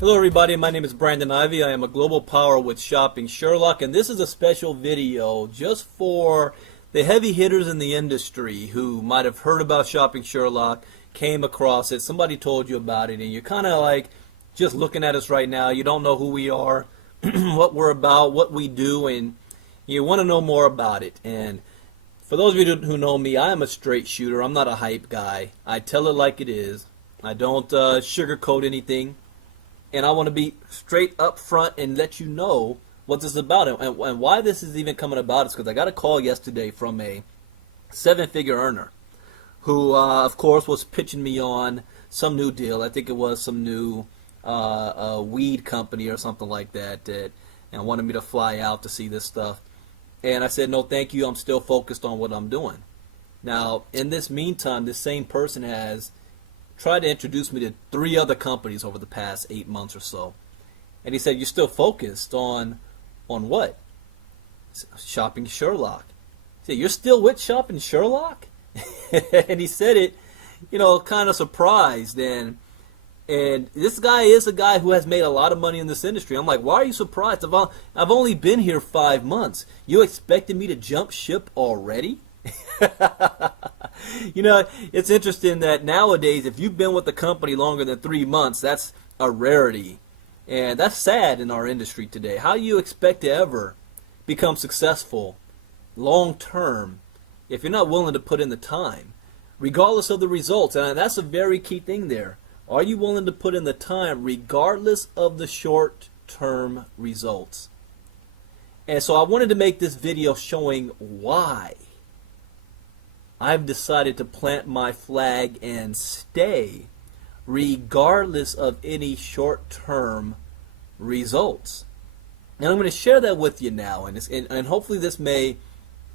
Hello everybody, my name is Brandon Ivey. I am a global power with Shopping Sherlock, and this is a special video just for the heavy hitters in the industry who might have heard about Shopping Sherlock, came across it, somebody told you about it, and you're kind of like just looking at us right now. You don't know who we are, what we're about, what we do, and you want to know more about it. And for those of you who know me, I am a straight shooter. I'm not a hype guy. I tell it like it is. I don't sugarcoat anything. And I want to be straight up front and let you know what this is about. And why this is even coming about is because I got a call yesterday from a seven-figure earner who, of course, was pitching me on some new deal. I think it was some new weed company or something like that, and wanted me to fly out to see this stuff. And I said, no, thank you. I'm still focused on what I'm doing. Now, in this meantime, this same person has tried to introduce me to 3 other companies over the past 8 months or so. And he said, you're still focused on what? Shopping Sherlock. He said, you're still with Shopping Sherlock? And he said it, kind of surprised. And this guy is a guy who has made a lot of money in this industry. I'm like, why are you surprised? I've only been here 5 months. You expected me to jump ship already? It's interesting that nowadays, if you've been with the company longer than 3 months, that's a rarity. And that's sad in our industry today. How do you expect to ever become successful long term if you're not willing to put in the time, regardless of the results? And that's a very key thing there. Are you willing to put in the time regardless of the short term results? And so I wanted to make this video showing why I've decided to plant my flag and stay regardless of any short-term results. And I'm going to share that with you now, and hopefully this may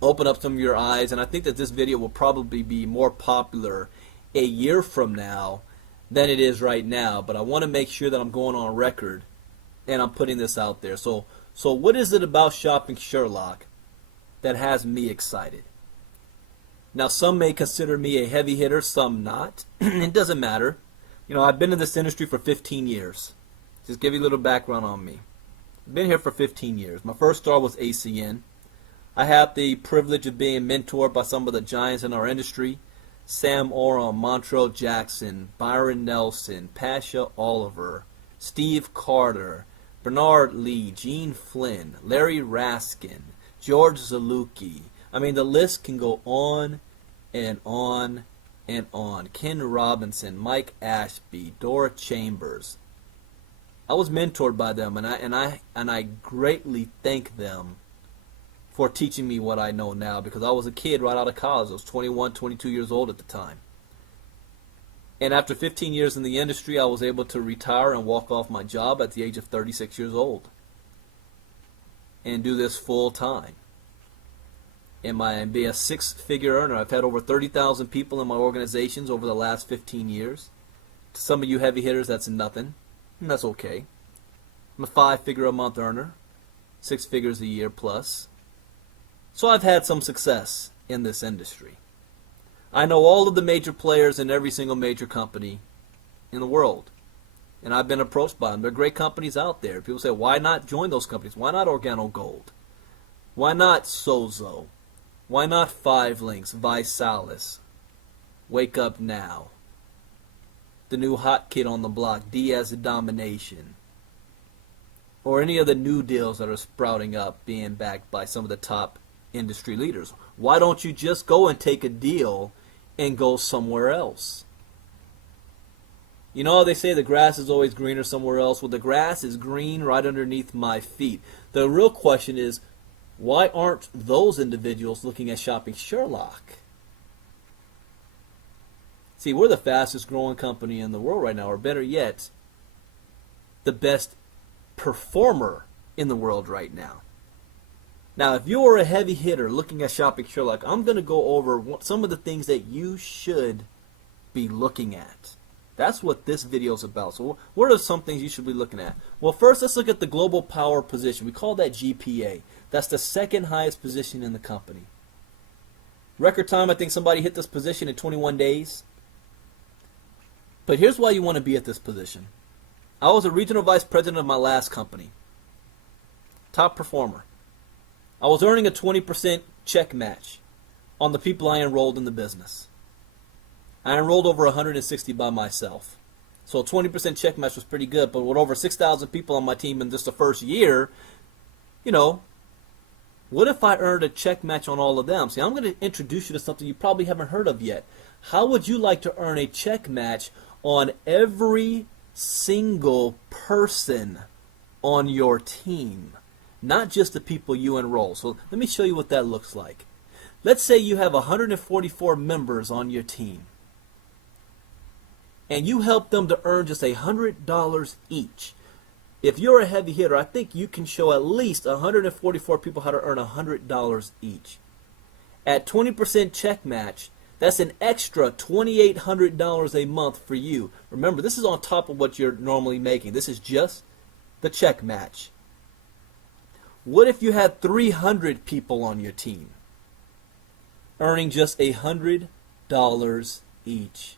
open up some of your eyes, and I think that this video will probably be more popular a year from now than it is right now, but I want to make sure that I'm going on record and I'm putting this out there. So what is it about Shopping Sherlock that has me excited? Now, some may consider me a heavy hitter, some not. It doesn't matter. I've been in this industry for 15 years. Just give you a little background on me. I've been here for 15 years. My first star was ACN. I had the privilege of being mentored by some of the giants in our industry. Sam Oram, Montrell Jackson, Byron Nelson, Pasha Oliver, Steve Carter, Bernard Lee, Gene Flynn, Larry Raskin, George Zaluki. I mean, the list can go on and on and on. Ken Robinson, Mike Ashby, Dora Chambers. I was mentored by them, and I greatly thank them for teaching me what I know now, because I was a kid right out of college. I was 21, 22 years old at the time. And after 15 years in the industry, I was able to retire and walk off my job at the age of 36 years old and do this full time. And be a 6-figure earner. I've had over 30,000 people in my organizations over the last 15 years. To some of you heavy hitters, that's nothing. And that's okay. I'm a 5-figure a month earner. 6 figures a year plus. So I've had some success in this industry. I know all of the major players in every single major company in the world. And I've been approached by them. There are great companies out there. People say, why not join those companies? Why not Organo Gold? Why not Sozo? Why not 5 Links, Visalis, Wake Up Now, the new hot kid on the block, Diaz Domination, or any of the new deals that are sprouting up being backed by some of the top industry leaders? Why don't you just go and take a deal and go somewhere else? They say the grass is always greener somewhere else. Well, the grass is green right underneath my feet. The real question is, why aren't those individuals looking at Shopping Sherlock? See, we're the fastest growing company in the world right now, or better yet, the best performer in the world right now. Now, if you're a heavy hitter looking at Shopping Sherlock, I'm going to go over some of the things that you should be looking at. That's what this video is about. So what are some things you should be looking at? Well, first, let's look at the global power position. We call that GPA. That's the second highest position in the company. Record time, I think somebody hit this position in 21 days. But here's why you want to be at this position. I was a regional vice president of my last company. Top performer. I was earning a 20% check match on the people I enrolled in the business. I enrolled over 160 by myself. So a 20% check match was pretty good, but with over 6,000 people on my team in just the first year, what if I earned a check match on all of them? See, I'm going to introduce you to something you probably haven't heard of yet. How would you like to earn a check match on every single person on your team? Not just the people you enroll. So let me show you what that looks like. Let's say you have 144 members on your team, and you help them to earn just $100 each. If you're a heavy hitter, I think you can show at least 144 people how to earn $100 each. At 20% check match, that's an extra $2,800 a month for you. Remember, this is on top of what you're normally making. This is just the check match. What if you had 300 people on your team earning just $100 each?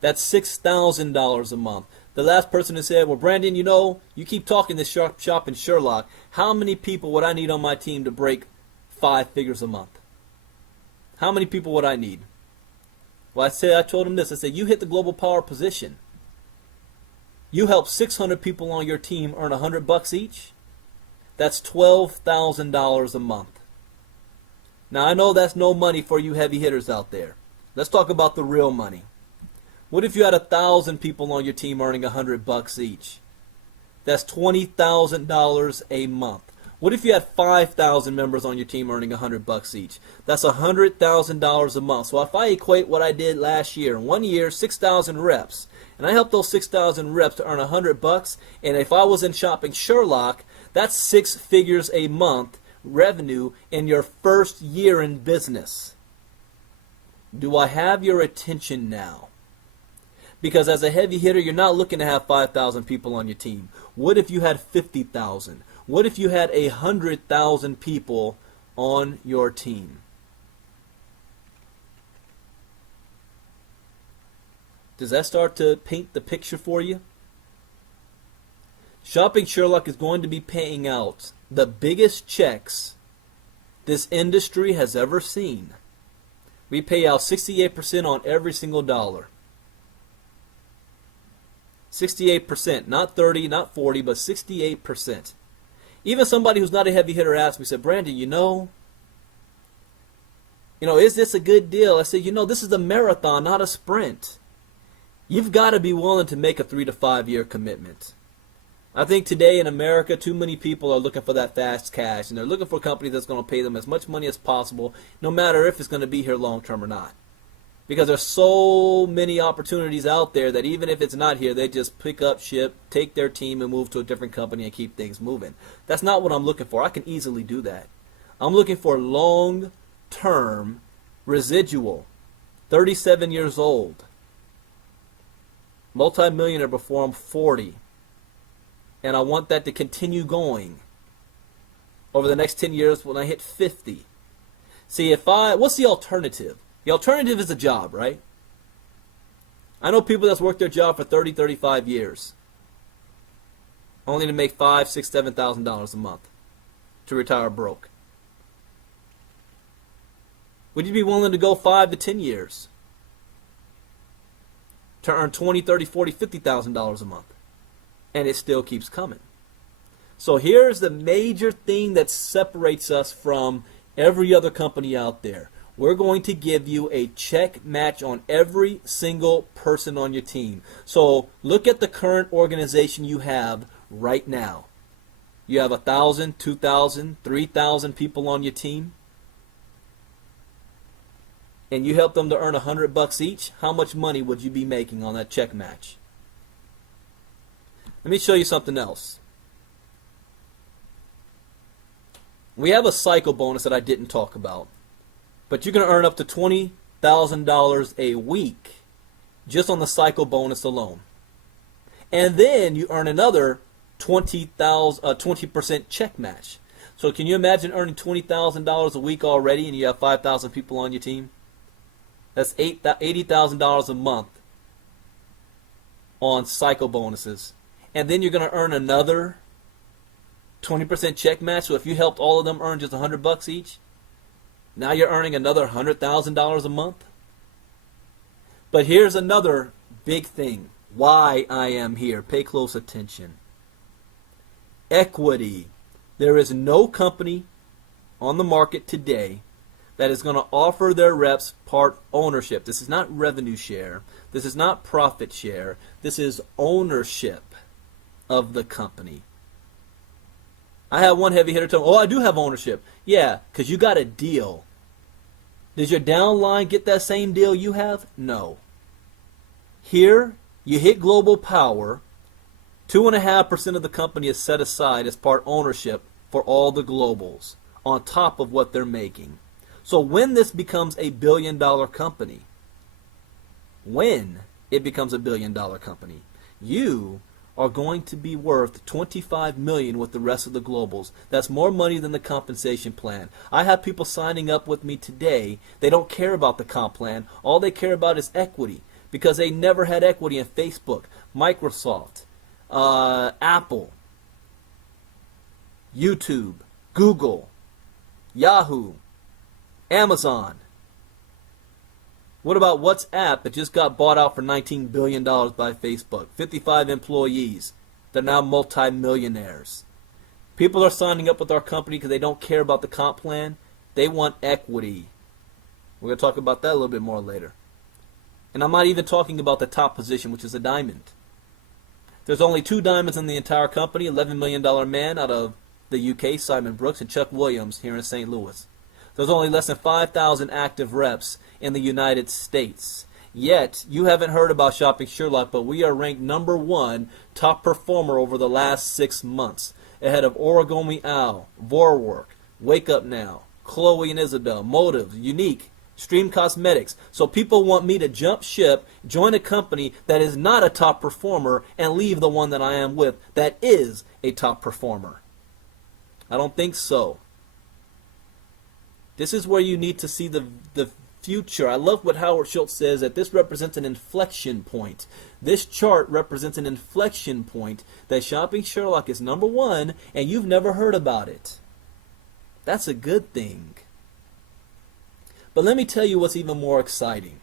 That's $6,000 a month. The last person who said, well, Brandon, you keep talking this Shopping Sherlock. How many people would I need on my team to break 5 figures a month? How many people would I need? Well, I told him this. I said, you hit the global power position. You help 600 people on your team earn $100 each. That's $12,000 a month. Now, I know that's no money for you heavy hitters out there. Let's talk about the real money. What if you had 1,000 people on your team earning $100 each? That's $20,000 a month. What if you had 5,000 members on your team earning $100 each? That's $100,000 a month. So if I equate what I did last year, in 1 year, 6,000 reps, and I helped those 6,000 reps to earn $100, and if I was in Shopping Sherlock, that's 6 figures a month revenue in your first year in business. Do I have your attention now? Because as a heavy hitter, you're not looking to have 5,000 people on your team. What if you had 50,000? What if you had 100,000 people on your team? Does that start to paint the picture for you? Shopping Sherlock is going to be paying out the biggest checks this industry has ever seen. We pay out 68% on every single dollar. 68%, not 30, not 40, but 68%. Even somebody who's not a heavy hitter asked me, said, Brandon, is this a good deal? I said, this is a marathon, not a sprint. You've got to be willing to make a 3 to 5 year commitment. I think today in America, too many people are looking for that fast cash, and they're looking for a company that's going to pay them as much money as possible, no matter if it's going to be here long term or not. Because there's so many opportunities out there that even if it's not here, they just pick up ship, take their team, and move to a different company and keep things moving. That's not what I'm looking for. I can easily do that. I'm looking for long-term residual, 37 years old, multimillionaire before I'm 40. And I want that to continue going over the next 10 years when I hit 50. See, what's the alternative? The alternative is a job, right? I know people that's worked their job for 30, 35 years, only to make $5,000, $6,000, $7,000 a month to retire broke. Would you be willing to go 5 to 10 years to earn $20,000, $30,000, $40,000, $50,000 a month? And it still keeps coming. So here's the major thing that separates us from every other company out there. We're going to give you a check match on every single person on your team. So look at the current organization you have right now. You have 1,000, 2,000, 3,000 people on your team. And you help them to earn $100 each. How much money would you be making on that check match? Let me show you something else. We have a cycle bonus that I didn't talk about. But you're going to earn up to $20,000 a week just on the cycle bonus alone. And then you earn another 20% check match. So can you imagine earning $20,000 a week already and you have 5,000 people on your team? That's $80,000 a month on cycle bonuses. and then you're going to earn another 20% check match. So if you helped all of them earn just $100 each, now you're earning another $100,000 a month. But here's another big thing. Why I am here. Pay close attention. Equity. There is no company on the market today that is going to offer their reps part ownership. This is not revenue share. This is not profit share. This is ownership of the company. I had one heavy hitter tell me, oh, I do have ownership. Yeah, because you got a deal. Does your downline get that same deal you have? No. Here, you hit global power. 2.5% of the company is set aside as part ownership for all the globals on top of what they're making. So when this becomes a billion-dollar company, when it becomes a billion-dollar company, you are going to be worth $25 million with the rest of the globals. That's more money than the compensation plan. I have people signing up with me today. They don't care about the comp plan. All they care about is equity because they never had equity in Facebook, Microsoft, Apple, YouTube, Google, Yahoo, Amazon. What about WhatsApp that just got bought out for $19 billion by Facebook? 55 employees. They're now multi-millionaires. People are signing up with our company because they don't care about the comp plan. They want equity. We're going to talk about that a little bit more later. And I'm not even talking about the top position, which is a diamond. There's only 2 diamonds in the entire company, $11 million man out of the UK, Simon Brooks, and Chuck Williams here in St. Louis. There's only less than 5,000 active reps in the United States. Yet, you haven't heard about Shopping Sherlock, but we are ranked #1 top performer over the last 6 months, ahead of Origami Owl, Vorwerk, Wake Up Now, Chloe and Isabel, Motives, Unique, Stream Cosmetics. So people want me to jump ship, join a company that is not a top performer, and leave the one that I am with that is a top performer. I don't think so. This is where you need to see the future. I love what Howard Schultz says, that this represents an inflection point. This chart represents an inflection point that Shopping Sherlock is #1 and you've never heard about it. That's a good thing. But let me tell you what's even more exciting.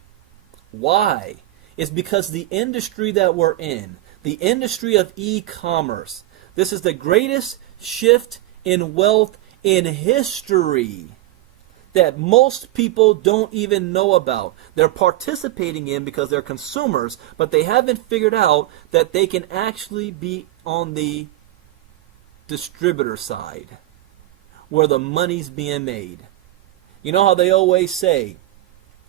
Why? It's because the industry that we're in, the industry of e-commerce, this is the greatest shift in wealth in history that most people don't even know about. They're participating in because they're consumers, but they haven't figured out that they can actually be on the distributor side where the money's being made. You know how they always say,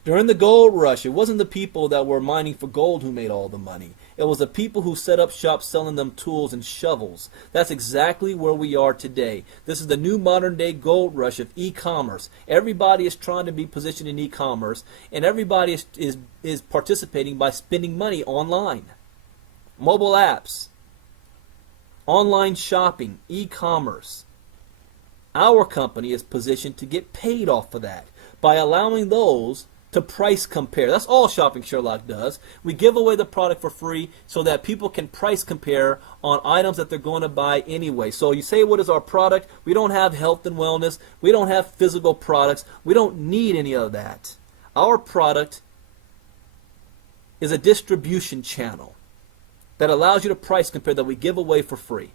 during the gold rush, it wasn't the people that were mining for gold who made all the money. It was the people who set up shop selling them tools and shovels. That's exactly where we are today. This is the new modern day gold rush of e-commerce. Everybody is trying to be positioned in e-commerce, and everybody is participating by spending money online. Mobile apps, online shopping, e-commerce. Our company is positioned to get paid off of that by allowing those to price compare. That's all Shopping Sherlock does. We give away the product for free so that people can price compare on items that they're going to buy anyway. So you say, what is our product? We don't have health and wellness. We don't have physical products. We don't need any of that. Our product is a distribution channel that allows you to price compare that we give away for free.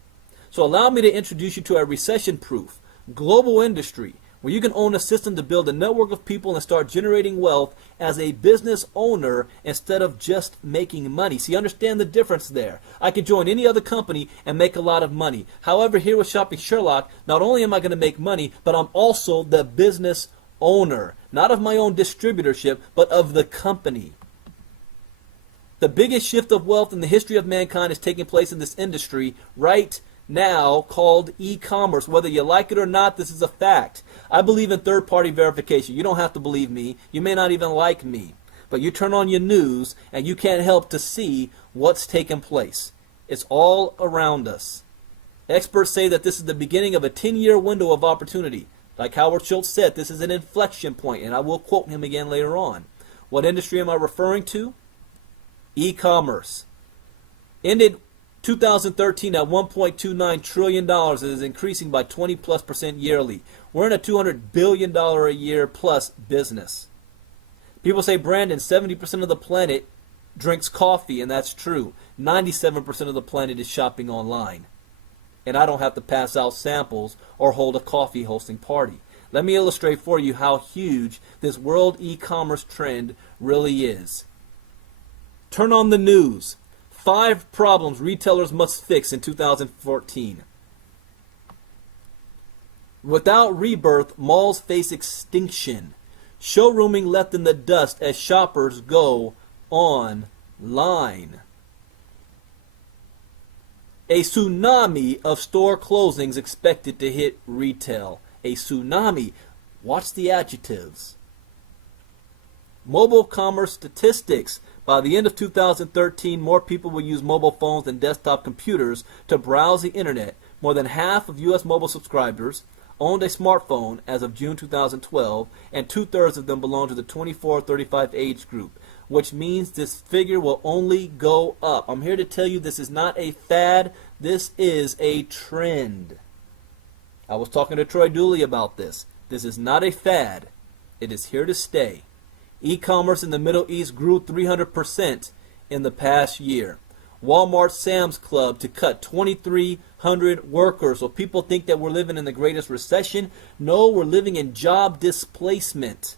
So allow me to introduce you to a recession-proof global industry where you can own a system to build a network of people and start generating wealth as a business owner instead of just making money. See, understand the difference there. I could join any other company and make a lot of money. However, here with Shopping Sherlock, not only am I going to make money, but I'm also the business owner, not of my own distributorship, but of the company. The biggest shift of wealth in the history of mankind is taking place in this industry right now called e-commerce. Whether you like it or not, this is a fact. I believe in third-party verification. You don't have to believe me. You may not even like me. But you turn on your news and you can't help to see what's taking place. It's all around us. Experts say that this is the beginning of a 10-year window of opportunity. Like Howard Schultz said, this is an inflection point, and I will quote him again later on. What industry am I referring to? E-commerce. Ended 2013 at $1.29 trillion. It is increasing by 20+% yearly. We're in a $200 billion a year plus business. People say, Brandon, 70% of the planet drinks coffee, and that's true. 97% of the planet is shopping online. And I don't have to pass out samples or hold a coffee hosting party. Let me illustrate for you how huge this world e-commerce trend really is. Turn on the news. 5 problems retailers must fix in 2014. Without rebirth, malls face extinction. Showrooming left in the dust as shoppers go online. A tsunami of store closings expected to hit retail. A tsunami. Watch the adjectives. Mobile commerce statistics. By the end of 2013, more people will use mobile phones than desktop computers to browse the internet. More than half of U.S. mobile subscribers owned a smartphone as of June 2012, and 2/3 of them belong to the 24-35 age group, which means this figure will only go up. I'm here to tell you this is not a fad, this is a trend. I was talking to Troy Dooley about this. This is not a fad, it is here to stay. E-commerce in the Middle East grew 300% in the past year. Walmart Sam's Club to cut 2,300 workers. So people think that we're living in the greatest recession. No, we're living in job displacement.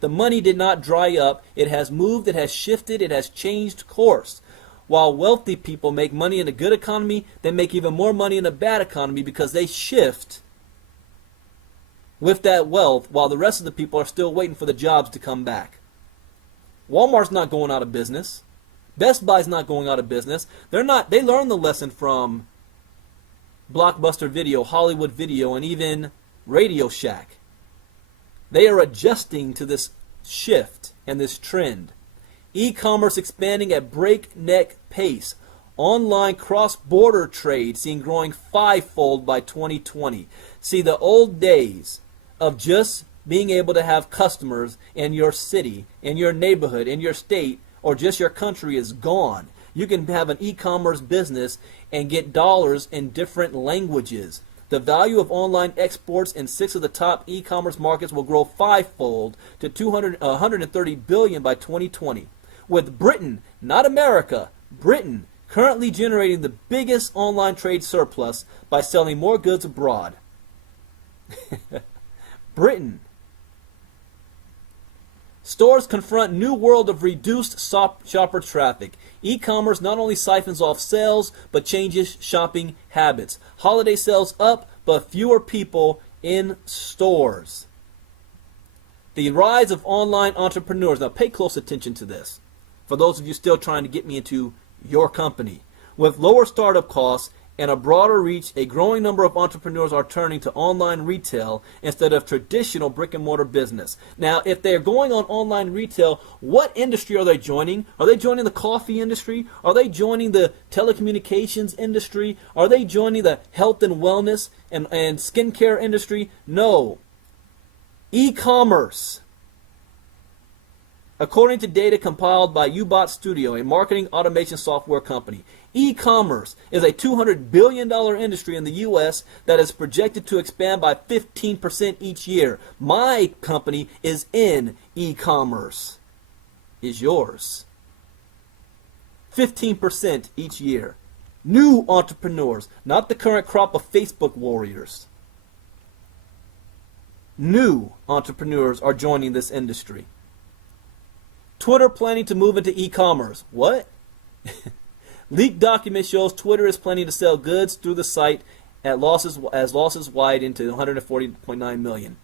The money did not dry up. It has moved, it has shifted, it has changed course. While wealthy people make money in a good economy, they make even more money in a bad economy because they shift with that wealth while the rest of the people are still waiting for the jobs to come back. Walmart's not going out of business. Best Buy's not going out of business. They learned the lesson from Blockbuster Video, Hollywood Video, and even Radio Shack. They are adjusting to this shift and this trend. E-commerce expanding at breakneck pace. Online cross-border trade seen growing 5-fold by 2020. See, the old days of just being able to have customers in your city, in your neighborhood, in your state, or just your country is gone. You can have an e-commerce business and get dollars in different languages. The value of online exports in 6 of the top e-commerce markets will grow 5-fold to 130 billion by 2020. With Britain, not America, Britain currently generating the biggest online trade surplus by selling more goods abroad. Britain. Stores confront new world of reduced shopper traffic. E-commerce not only siphons off sales, but changes shopping habits. Holiday sales up, but fewer people in stores. The rise of online entrepreneurs. Now pay close attention to this. For those of you still trying to get me into your company. With lower startup costs and a broader reach, a growing number of entrepreneurs are turning to online retail instead of traditional brick and mortar business. Now, if they're going on online retail, what industry are they joining? Are they joining the coffee industry? Are they joining the telecommunications industry? Are they joining the health and wellness and skincare industry? No. E-commerce. According to data compiled by Ubot Studio, a marketing automation software company, e-commerce is a $200 billion industry in the U.S. that is projected to expand by 15% each year. My company is in e-commerce. Is yours. 15% each year. New entrepreneurs, not the current crop of Facebook warriors. New entrepreneurs are joining this industry. Twitter planning to move into e-commerce. What? Leaked document shows Twitter is planning to sell goods through the site at losses widen to 140.9 million.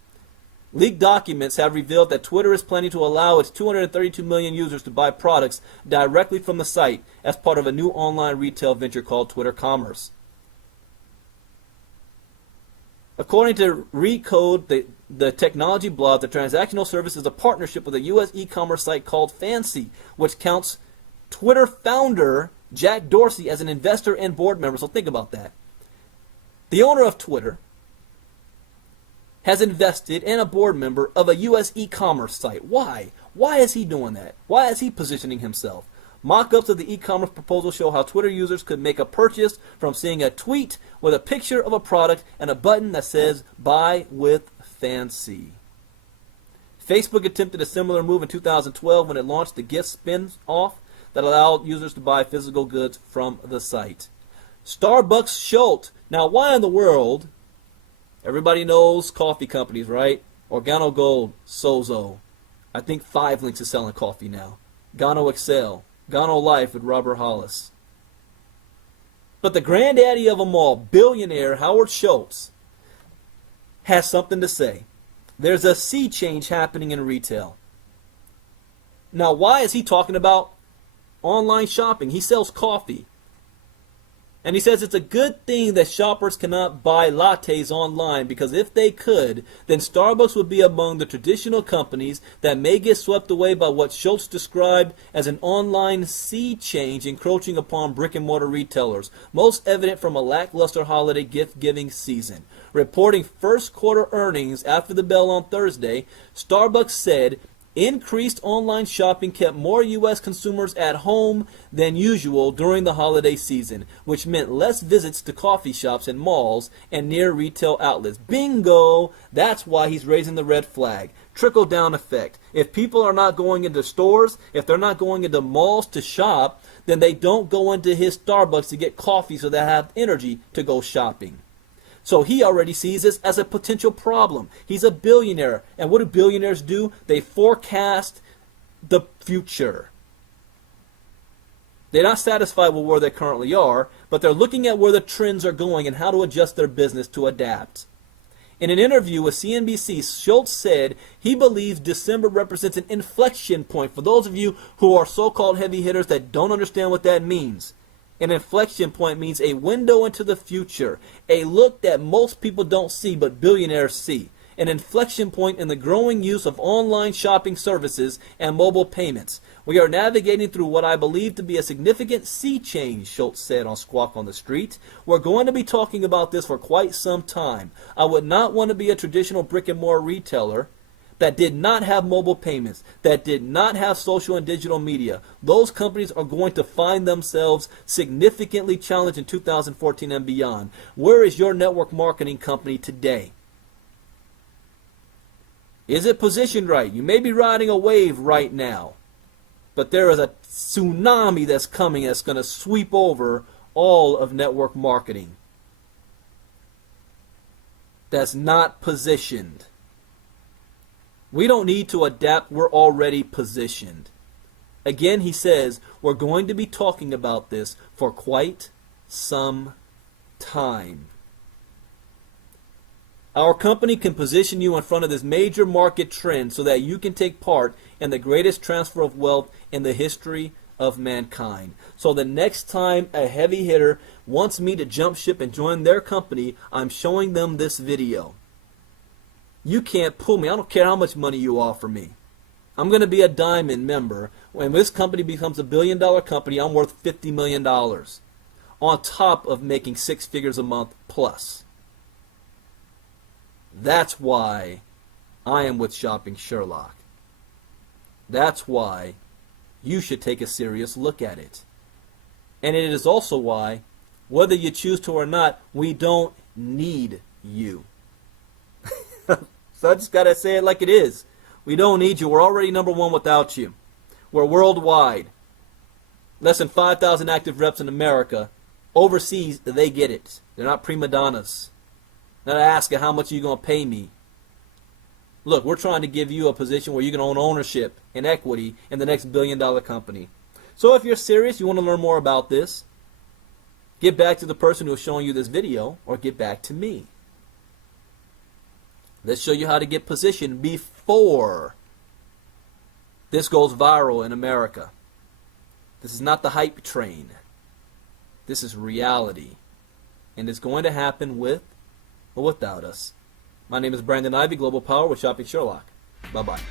Leaked documents have revealed that Twitter is planning to allow its 232 million users to buy products directly from the site as part of a new online retail venture called Twitter Commerce. According to Recode, the technology blog, the transactional service is a partnership with a U.S. e-commerce site called Fancy, which counts Twitter founder Jack Dorsey as an investor and board member. So think about that. The owner of Twitter has invested in a board member of a U.S. e-commerce site. Why? Why is he doing that? Why is he positioning himself? Mock-ups of the e-commerce proposal show how Twitter users could make a purchase from seeing a tweet with a picture of a product and a button that says "Buy with Fancy." Facebook attempted a similar move in 2012 when it launched the Gift spin-off that allowed users to buy physical goods from the site. Starbucks Schultz. Now, why in the world? Everybody knows coffee companies, right? Organo Gold, Sozo. I think 5 Links is selling coffee now. Gano Excel. Gano Life with Robert Hollis. But the granddaddy of them all, billionaire Howard Schultz, has something to say. There's a sea change happening in retail. Now, why is he talking about online shopping? He sells coffee. And he says it's a good thing that shoppers cannot buy lattes online, because if they could, then Starbucks would be among the traditional companies that may get swept away by what Schultz described as an online sea change encroaching upon brick-and-mortar retailers, most evident from a lackluster holiday gift-giving season. Reporting first quarter earnings after the bell on Thursday, Starbucks said increased online shopping kept more U.S. consumers at home than usual during the holiday season, which meant less visits to coffee shops and malls and near retail outlets. Bingo! That's why he's raising the red flag. Trickle-down effect. If people are not going into stores, if they're not going into malls to shop, then they don't go into his Starbucks to get coffee so they have energy to go shopping. So he already sees this as a potential problem. He's a billionaire. And what do billionaires do? They forecast the future. They're not satisfied with where they currently are, but they're looking at where the trends are going and how to adjust their business to adapt. In an interview with CNBC, Schultz said he believes December represents an inflection point. For those of you who are so-called heavy hitters that don't understand what that means, an inflection point means a window into the future, a look that most people don't see but billionaires see. An inflection point in the growing use of online shopping services and mobile payments. We are navigating through what I believe to be a significant sea change, Schultz said on Squawk on the Street. We're going to be talking about this for quite some time. I would not want to be a traditional brick-and-mortar retailer that did not have mobile payments, that did not have social and digital media. Those companies are going to find themselves significantly challenged in 2014 and beyond. Where is your network marketing company today? Is it positioned right? You may be riding a wave right now, but there is a tsunami that's coming that's going to sweep over all of network marketing that's not positioned. We don't need to adapt. We're already positioned. Again, he says, we're going to be talking about this for quite some time. Our company can position you in front of this major market trend so that you can take part in the greatest transfer of wealth in the history of mankind. So the next time a heavy hitter wants me to jump ship and join their company, I'm showing them this video. You can't pull me. I don't care how much money you offer me. I'm going to be a diamond member. When this company becomes a billion-dollar company, I'm worth $50 million. On top of making 6 figures a month plus. That's why I am with Shopping Sherlock. That's why you should take a serious look at it. And it is also why, whether you choose to or not, we don't need you. So I just got to say it like it is. We don't need you. We're already number one without you. We're worldwide. Less than 5,000 active reps in America. Overseas, they get it. They're not prima donnas. They're not asking how much are you going to pay me. Look, we're trying to give you a position where you can own ownership and equity in the next billion-dollar company. So if you're serious, you want to learn more about this, get back to the person who is showing you this video, or get back to me. Let's show you how to get positioned before this goes viral in America. This is not the hype train. This is reality. And it's going to happen with or without us. My name is Brandon Ivey, Global Power with Shopping Sherlock. Bye-bye.